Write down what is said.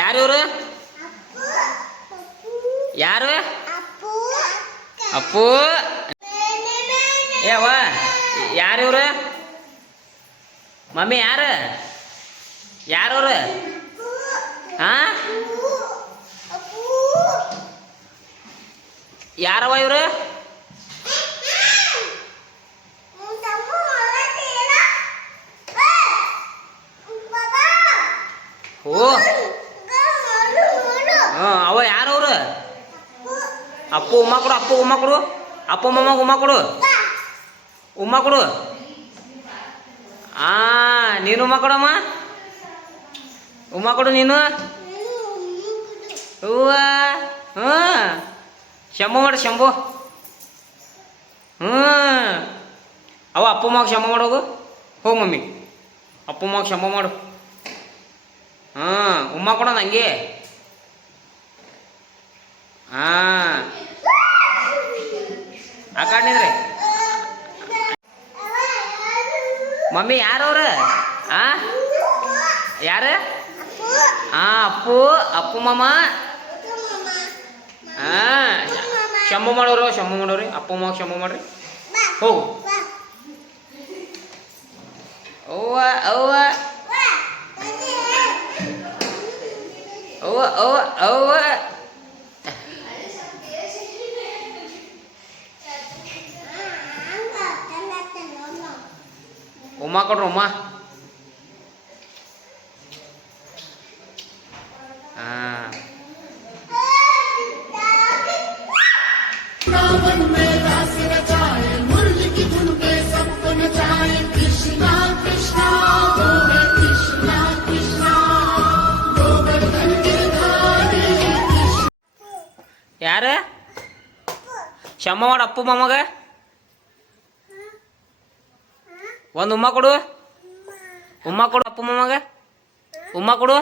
ಯಾರು ಇವರು? ಯಾರು? ಅಪ್ಪು. ಏವ ಯಾರು ಇವ್ರು? ಮಮ್ಮಿ ಯಾರು? ಯಾರವ್ರು? ಹಾ, ಯಾರವ ಇವ್ರು? ಓ ಅವ ಯಾರವ್ರು? ಅಪ್ಪು ಉಮ್ಮ ಕೊಡು, ಅಪ್ಪು ಉಮ್ಮ ಕೊಡು, ಅಪ್ಪು ಮಮ್ಮ ಉಮ್ಮ ಕೊಡು, ಉಮ್ಮ ಕೊಡು. ನೀನು ಉಮ್ಮ ಕೊಡಮ್ಮ, ಉಮ್ಮ ಕೊಡು ನೀನು. ಹೂವ ಹ್ಞೂ ಶಂಭು ಮಾಡು, ಶಂಭು. ಅವ ಅಪ್ಪು ಮಾಗ ಶಂಭು ಮಾಡೋಗು. ಹೋಗು ಮಮ್ಮಿ, ಅಪ್ಪು ಮಾಗ ಶಂಭು ಮಾಡು. ಉಮ್ಮ ಕೊಡೋದು ಹಂಗೆ. ಆ ಕಣ್ಣಿದ್ರಿ ಮಮ್ಮಿ ಯಾರವ್ರ? ಯಾರು? ಅಪ್ಪು, ಅಪ್ಪು ಮಾಮ. ಶಂಭು ಮಾಡೋರು, ಶಂಭು ಮಾಡೋರಿ. ಅಪ್ಪು ಮಾವ ಶಂಭು ಮಾಡ್ರಿ. ಹೋಗು. ಅವ್ವ ಅವ್ವ ಅವ್ವ ಅವ್ವ ಅವ್ವ. ಉಮ್ಮ ಕೊಡ್ರಿ, ಉಮ್ಮ. ಯಾರ? ಶಮ್ಮ ಮಾಡು ಅಪ್ಪು ಮಾಮಗ. ಒಂದು ಉಮ್ಮ ಕೊಡು, ಉಮ್ಮ ಕೊಡು ಅಪ್ಪು ಮಾಮಗ, ಉಮ್ಮ ಕೊಡು.